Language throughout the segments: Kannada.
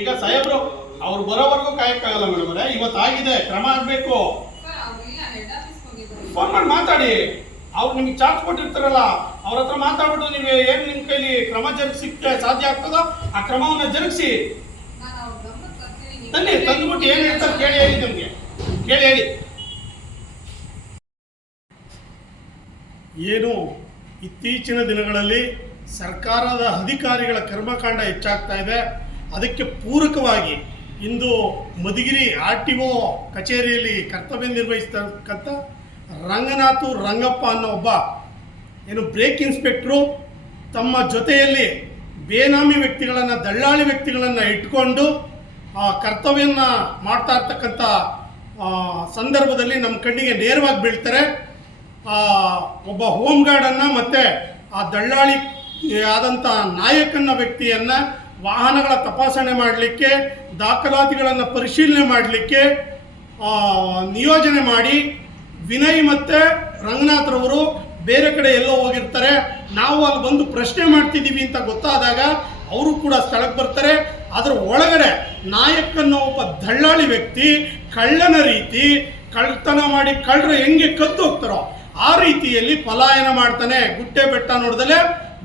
ಈಗ ಸಾಹೇಬ್ರು ಅವ್ರು ಬರೋವರೆಗೂ ಕಾಯಕ್ಕಾಗಲ್ಲ ಮೇಡಮ್ ಅವರೇ. ಇವತ್ತಾಗಿದೆ, ಕ್ರಮ ಆಗಬೇಕು. ಫೋನ್ ಮಾಡಿ ಮಾತಾಡಿ. ಅವ್ರು ನಿಮ್ಗೆ ಚಾರ್ಜ್ ಕೊಟ್ಟಿರ್ತಾರಲ್ಲ, ಅವ್ರ ಹತ್ರ ಮಾತಾಡ್ಬಿಟ್ಟು ನೀವು ಏನು ನಿಮ್ಮ ಕೈಲಿ ಕ್ರಮ ಜರುಗಿಸಿಕ್ಕೆ ಸಾಧ್ಯ ಆಗ್ತದೋ ಆ ಕ್ರಮವನ್ನು ಜರುಗಿಸಿ ತನ್ನಿ. ತಂದುಬಿಟ್ಟು ಏನು ಹೇಳ್ತಾರೆ ಕೇಳಿ ಹೇಳಿ, ನಮಗೆ ಕೇಳಿ ಹೇಳಿ. ಏನು ಇತ್ತೀಚಿನ ದಿನಗಳಲ್ಲಿ ಸರ್ಕಾರದ ಅಧಿಕಾರಿಗಳ ಕರ್ಮಕಾಂಡ ಹೆಚ್ಚಾಗ್ತಾ ಇದೆ. ಅದಕ್ಕೆ ಪೂರಕವಾಗಿ ಇಂದು ಮಧುಗಿರಿ RTO ಕಚೇರಿಯಲ್ಲಿ ಕರ್ತವ್ಯ ನಿರ್ವಹಿಸ್ತಕ್ಕಂಥ ರಂಗನಾಥು ರಂಗಪ್ಪ ಅನ್ನೋ ಒಬ್ಬ ಏನು ಬ್ರೇಕ್ ಇನ್ಸ್ಪೆಕ್ಟ್ರು ತಮ್ಮ ಜೊತೆಯಲ್ಲಿ ಬೇನಾಮಿ ವ್ಯಕ್ತಿಗಳನ್ನು, ದಳ್ಳಾಳಿ ವ್ಯಕ್ತಿಗಳನ್ನು ಇಟ್ಕೊಂಡು ಕರ್ತವ್ಯನ ಮಾಡ್ತಾ ಇರ್ತಕ್ಕಂಥ ಸಂದರ್ಭದಲ್ಲಿ ನಮ್ಮ ಕಣ್ಣಿಗೆ ನೇರವಾಗಿ ಬೀಳ್ತಾರೆ. ಒಬ್ಬ ಹೋಮ್ ಗಾರ್ಡನ್ನು ಮತ್ತು ಆ ದಳ್ಳಾಳಿ ಆದಂಥ ನಾಯಕನ ವ್ಯಕ್ತಿಯನ್ನು ವಾಹನಗಳ ತಪಾಸಣೆ ಮಾಡಲಿಕ್ಕೆ, ದಾಖಲಾತಿಗಳನ್ನು ಪರಿಶೀಲನೆ ಮಾಡಲಿಕ್ಕೆ ನಿಯೋಜನೆ ಮಾಡಿ ವಿನಯ್ ಮತ್ತು ರಂಗನಾಥ್ರವರು ಬೇರೆ ಕಡೆ ಎಲ್ಲೋ ಹೋಗಿರ್ತಾರೆ. ನಾವು ಅಲ್ಲಿ ಬಂದು ಪ್ರಶ್ನೆ ಮಾಡ್ತಿದ್ದೀವಿ ಅಂತ ಗೊತ್ತಾದಾಗ ಅವರು ಕೂಡ ಸ್ಥಳಕ್ಕೆ ಬರ್ತಾರೆ. ಅದರ ಒಳಗಡೆ ನಾಯಕನ ಒಬ್ಬ ದಳ್ಳಾಳಿ ವ್ಯಕ್ತಿ ಕಳ್ಳನ ರೀತಿ ಕಳ್ತನ ಮಾಡಿ ಕಳ್ಳರು ಹೆಂಗೆ ಕದ್ದು ಹೋಗ್ತಾರೋ ಆ ರೀತಿಯಲ್ಲಿ ಪಲಾಯನ ಮಾಡ್ತಾನೆ. ಗುಡ್ಡೆ ಬೆಟ್ಟ ನೋಡ್ದಲೆ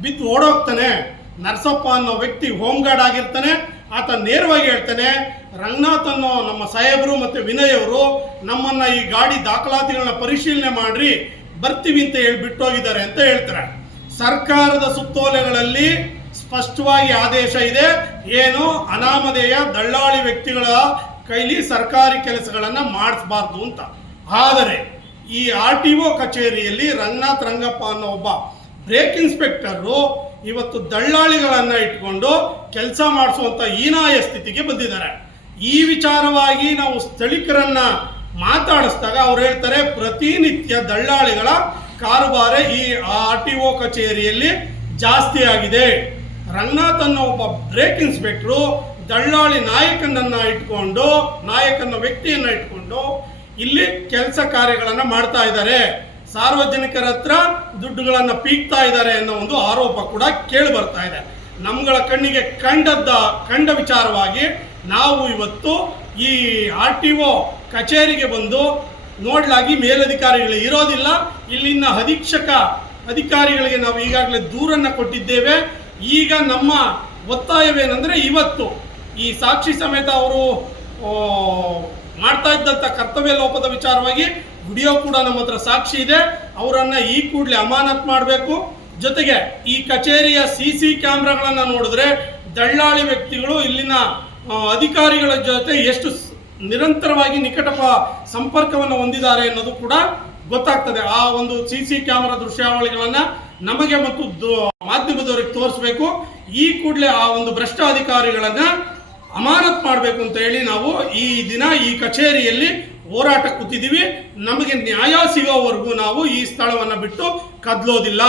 ಬಿದ್ದು ಓಡೋಗ್ತಾನೆ. ನರಸಪ್ಪ ಅನ್ನೋ ವ್ಯಕ್ತಿ ಹೋಮ್ ಗಾರ್ಡ್ ಆಗಿರ್ತಾನೆ. ಆತ ನೇರವಾಗಿ ಹೇಳ್ತಾನೆ, ರಂಗನಾಥ್ ಅನ್ನೋ ನಮ್ಮ ಸಾಹೇಬರು ಮತ್ತು ವಿನಯ್ ಅವರು ನಮ್ಮನ್ನು ಈ ಗಾಡಿ ದಾಖಲಾತಿಗಳನ್ನ ಪರಿಶೀಲನೆ ಮಾಡ್ರಿ ಬರ್ತೀವಿ ಅಂತ ಹೇಳಿ ಬಿಟ್ಟೋಗಿದ್ದಾರೆ ಅಂತ ಹೇಳ್ತಾರೆ. ಸರ್ಕಾರದ ಸುತ್ತೋಲೆಗಳಲ್ಲಿ ಸ್ಪಷ್ಟವಾಗಿ ಆದೇಶ ಇದೆ, ಏನು ಅನಾಮಧೇಯ ದಳ್ಳಾಳಿ ವ್ಯಕ್ತಿಗಳ ಕೈಲಿ ಸರ್ಕಾರಿ ಕೆಲಸಗಳನ್ನು ಮಾಡಿಸಬಾರ್ದು ಅಂತ. ಆದರೆ ಈ RTO ಕಚೇರಿಯಲ್ಲಿ ರಂಗನಾಥ್ ರಂಗಪ್ಪ ಅನ್ನೋ ಒಬ್ಬ ಬ್ರೇಕ್ ಇನ್ಸ್ಪೆಕ್ಟರು ಇವತ್ತು ದಳ್ಳಾಳಿಗಳನ್ನು ಇಟ್ಕೊಂಡು ಕೆಲಸ ಮಾಡಿಸುವಂಥ ಹೀನಾಯ ಸ್ಥಿತಿಗೆ ಬಂದಿದ್ದಾರೆ. ಈ ವಿಚಾರವಾಗಿ ನಾವು ಸ್ಥಳೀಕರನ್ನ ಮಾತಾಡಿಸಿದಾಗ ಅವ್ರು ಹೇಳ್ತಾರೆ, ಪ್ರತಿನಿತ್ಯ ದಳ್ಳಾಳಿಗಳ ಕಾರುಬಾರ ಈ RTO ಕಚೇರಿಯಲ್ಲಿ ಜಾಸ್ತಿ ಆಗಿದೆ. ರಂಗನಾಥ್ ಅನ್ನೋ ಒಬ್ಬ ಬ್ರೇಕ್ ಇನ್ಸ್ಪೆಕ್ಟ್ರು ದಳ್ಳಾಳಿ ನಾಯಕನ ವ್ಯಕ್ತಿಯನ್ನು ಇಟ್ಕೊಂಡು ಇಲ್ಲಿ ಕೆಲಸ ಕಾರ್ಯಗಳನ್ನು ಮಾಡ್ತಾ ಇದ್ದಾರೆ. ಸಾರ್ವಜನಿಕರ ಹತ್ರ ದುಡ್ಡುಗಳನ್ನು ಪೀಕ್ತಾ ಇದ್ದಾರೆ ಅನ್ನೋ ಒಂದು ಆರೋಪ ಕೂಡ ಕೇಳಿ ಬರ್ತಾ ಇದೆ. ನಮ್ಗಳ ಕಣ್ಣಿಗೆ ಕಂಡ ವಿಚಾರವಾಗಿ ನಾವು ಇವತ್ತು ಈ RTO ಕಚೇರಿಗೆ ಬಂದು ನೋಡ್ಲಾಗಿ ಮೇಲಧಿಕಾರಿಗಳು ಇರೋದಿಲ್ಲ, ಇಲ್ಲಿನ ಅಧಿಕಾರಿಗಳಿಗೆ ನಾವು ಈಗಾಗಲೇ ದೂರನ್ನು ಕೊಟ್ಟಿದ್ದೇವೆ. ಈಗ ನಮ್ಮ ಒತ್ತಾಯವೇನೆಂದರೆ, ಇವತ್ತು ಈ ಸಾಕ್ಷಿ ಸಮೇತ ಅವರು ಮಾಡ್ತಾ ಇದ್ದಂಥ ಕರ್ತವ್ಯ ಲೋಪದ ವಿಚಾರವಾಗಿ ವಿಡಿಯೋ ಕೂಡ ನಮ್ಮ ಹತ್ರ ಸಾಕ್ಷಿ ಇದೆ. ಅವರನ್ನು ಈ ಕೂಡಲೇ ಅಮಾನತ್ ಮಾಡಬೇಕು. ಜೊತೆಗೆ ಈ ಕಚೇರಿಯ CC ಕ್ಯಾಮ್ರಾಗಳನ್ನು ನೋಡಿದ್ರೆ ದಳ್ಳಾಳಿ ವ್ಯಕ್ತಿಗಳು ಇಲ್ಲಿನ ಅಧಿಕಾರಿಗಳ ಜೊತೆ ಎಷ್ಟು ನಿರಂತರವಾಗಿ ನಿಕಟ ಸಂಪರ್ಕವನ್ನು ಹೊಂದಿದ್ದಾರೆ ಅನ್ನೋದು ಕೂಡ ಗೊತ್ತಾಗ್ತದೆ. ಆ ಒಂದು CC ಕ್ಯಾಮ್ರಾ ದೃಶ್ಯಾವಳಿಗಳನ್ನು ನಮಗೆ ಮತ್ತು ಮಾಧ್ಯಮದವರಿಗೆ ತೋರಿಸಬೇಕು. ಈ ಕೂಡಲೇ ಆ ಒಂದು ಭ್ರಷ್ಟ ಅಧಿಕಾರಿಗಳನ್ನು ಅಮಾನತ್ ಮಾಡಬೇಕು ಅಂತ ಹೇಳಿ ನಾವು ಈ ದಿನ ಈ ಕಚೇರಿಯಲ್ಲಿ ಹೋರಾಟ ಕೂತಿದ್ದೀವಿ. ನಮಗೆ ನ್ಯಾಯ ಸಿಗೋವರೆಗೂ ನಾವು ಈ ಸ್ಥಳವನ್ನು ಬಿಟ್ಟು ಕದಲೋದಿಲ್ಲ.